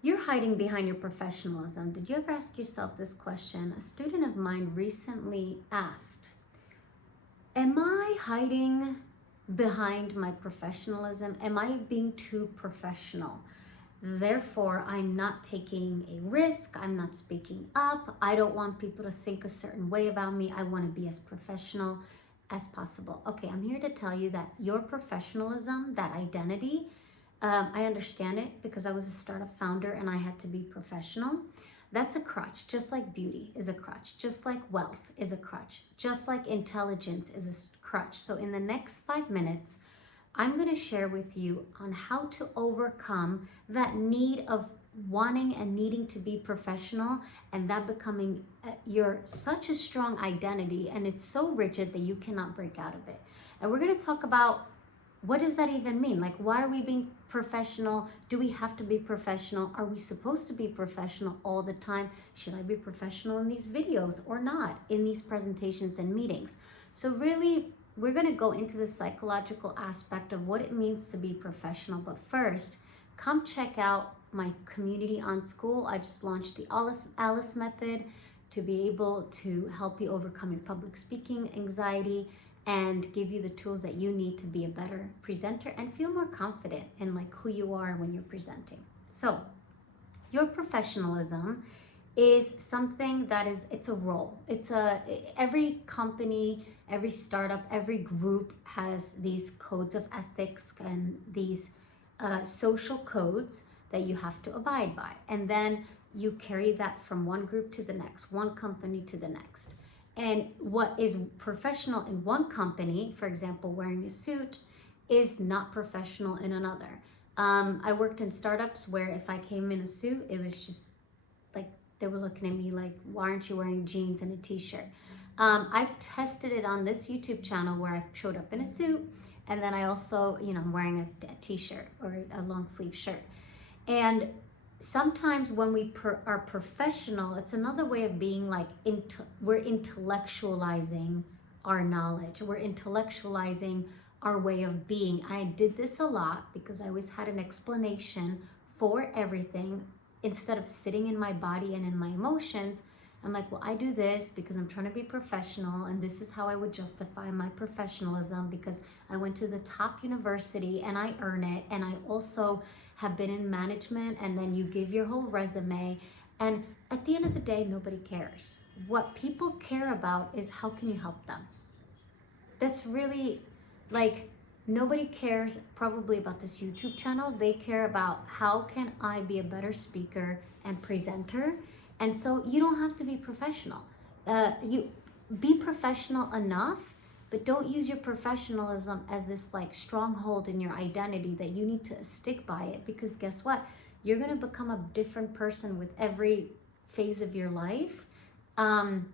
You're hiding behind your professionalism. Did you ever ask yourself this question? A student of mine recently asked, am I hiding behind my professionalism? Am I being too professional? Therefore, I'm not taking a risk. I'm not speaking up. I don't want people to think a certain way about me. I want to be as professional as possible. Okay, I'm here to tell you that your professionalism, that identity, I understand it because I was a startup founder and I had to be professional. That's a crutch, just like beauty is a crutch, just like wealth is a crutch, just like intelligence is a crutch. So in the next 5 minutes, I'm going to share with you on how to overcome that need of wanting and needing to be professional and that becoming your such a strong identity, and it's so rigid that you cannot break out of it. And we're going to talk about what does that even mean? Like, why are we being professional? Do we have to be professional? Are we supposed to be professional all the time? Should I be professional in these videos or not, in these presentations and meetings? So really, we're going to go into the psychological aspect of what it means to be professional. But first, come check out my community on school. I just launched the Alice method to be able to help you overcome your public speaking anxiety and give you the tools that you need to be a better presenter and feel more confident in like who you are when you're presenting. So your professionalism is something that is, it's a role. Every company, every startup, every group has these codes of ethics and these social codes that you have to abide by. And then you carry that from one group to the next, one company to the next. And what is professional in one company, for example, wearing a suit, is not professional in another. I worked in startups where if I came in a suit, it was just like they were looking at me like, why aren't you wearing jeans and a t-shirt? I've tested it on this YouTube channel where I showed up in a suit, and then I also, I'm wearing a t-shirt or a long sleeve shirt. And sometimes when we are professional, it's another way of being like, we're intellectualizing our knowledge. We're intellectualizing our way of being. I did this a lot because I always had an explanation for everything. Instead of sitting in my body and in my emotions, I'm like, well, I do this because I'm trying to be professional, and this is how I would justify my professionalism because I went to the top university and I earn it, and I also have been in management, and then you give your whole resume, and at the end of the day, nobody cares. What people care about is how can you help them. That's really like, nobody cares probably about this YouTube channel. They care about how can I be a better speaker and presenter. And so you don't have to be professional. You be professional enough, but don't use your professionalism as this like stronghold in your identity that you need to stick by it, because guess what? You're going to become a different person with every phase of your life. And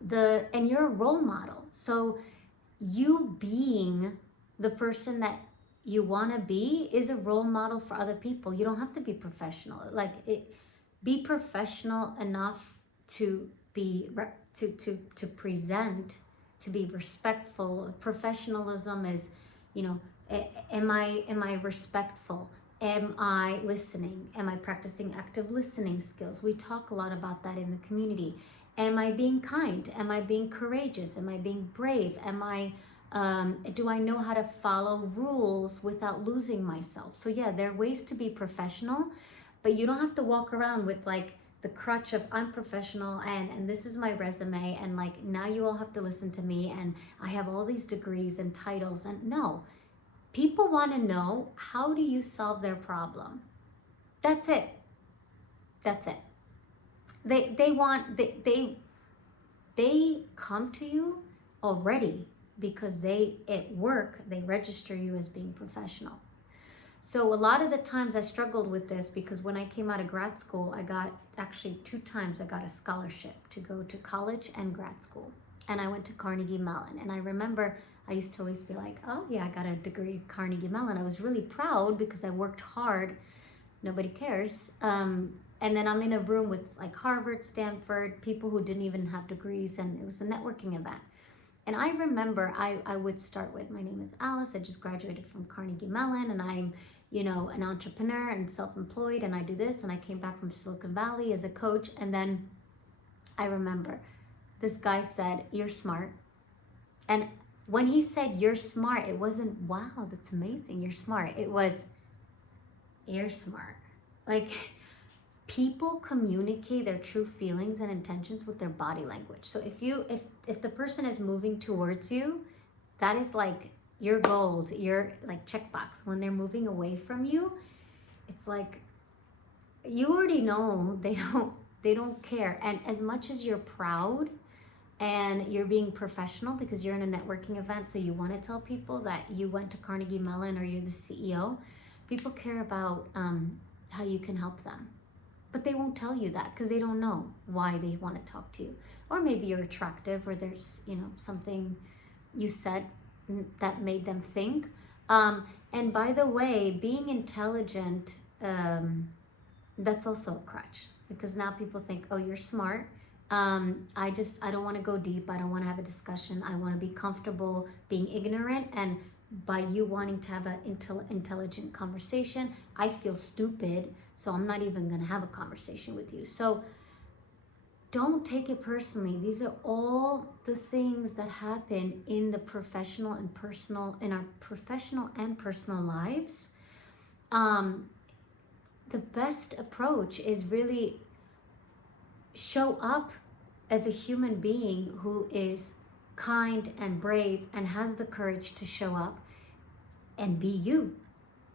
you're a role model. So you being the person that you want to be is a role model for other people. You don't have to be professional. Be professional enough to be to present, to be respectful. Professionalism is, am I respectful? Am I listening? Am I practicing active listening skills? We talk a lot about that in the community. Am I being kind? Am I being courageous? Am I being brave? Do I know how to follow rules without losing myself? So yeah, there are ways to be professional, but you don't have to walk around with like the crutch of I'm professional and this is my resume, and like now you all have to listen to me and I have all these degrees and titles. And no, people want to know, how do you solve their problem? That's it. That's it. They come to you already because at work they register you as being professional. So a lot of the times I struggled with this because when I came out of grad school, actually 2 times I got a scholarship to go to college and grad school. And I went to Carnegie Mellon. And I remember I used to always be like, oh yeah, I got a degree at Carnegie Mellon. I was really proud because I worked hard. Nobody cares. And then I'm in a room with like Harvard, Stanford, people who didn't even have degrees, and it was a networking event. And I remember I would start with, my name is Alice, I just graduated from Carnegie Mellon, and I'm, an entrepreneur and self-employed, and I do this, and I came back from Silicon Valley as a coach. And then I remember this guy said, "You're smart." And when he said, "You're smart," it wasn't, "Wow, that's amazing, you're smart." It was, "You're smart." Like, people communicate their true feelings and intentions with their body language. So if the person is moving towards you, that is like your gold, your like checkbox. When they're moving away from you, it's like you already know they don't care. And as much as you're proud and you're being professional because you're in a networking event, so you want to tell people that you went to Carnegie Mellon or you're the CEO, people care about how you can help them. But they won't tell you that because they don't know why they want to talk to you. Or maybe you're attractive, or there's, something you said that made them think. And by the way, being intelligent, that's also a crutch, because now people think, "Oh, you're smart. I don't want to go deep. I don't want to have a discussion. I want to be comfortable being ignorant. And by you wanting to have an intelligent conversation, I feel stupid, so I'm not even going to have a conversation with you." So don't take it personally. These are all the things that happen in the professional and personal, in our professional and personal lives. The best approach is really show up as a human being who is kind and brave and has the courage to show up and be you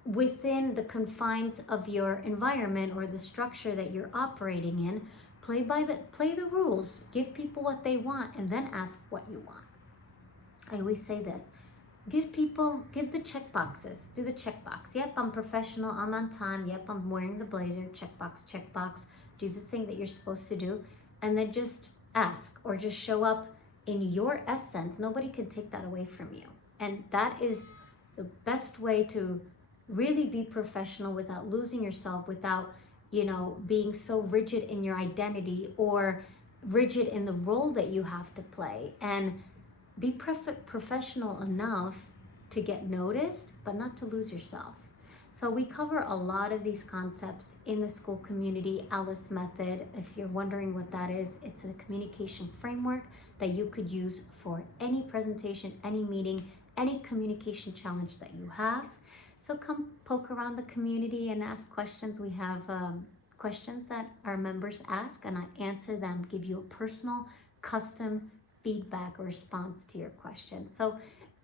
within the confines of your environment or the structure that you're operating in. Play the rules, give people what they want, and then ask what you want. I always say this: give the check boxes. Do the check box. Yep, I'm professional, I'm on time. Yep, I'm wearing the blazer. Check box. Do the thing that you're supposed to do, and then just ask, or just show up in your essence. Nobody can take that away from you. And that is the best way to really be professional without losing yourself, without, being so rigid in your identity or rigid in the role that you have to play. And be professional enough to get noticed, but not to lose yourself. So we cover a lot of these concepts in the school community. Alice Method, if you're wondering what that is, it's a communication framework that you could use for any presentation, any meeting, any communication challenge that you have. So come poke around the community and ask questions. We have questions that our members ask, and I answer them, give you a personal, custom feedback or response to your question. So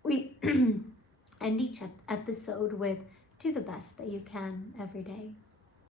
we end each episode with, do the best that you can every day.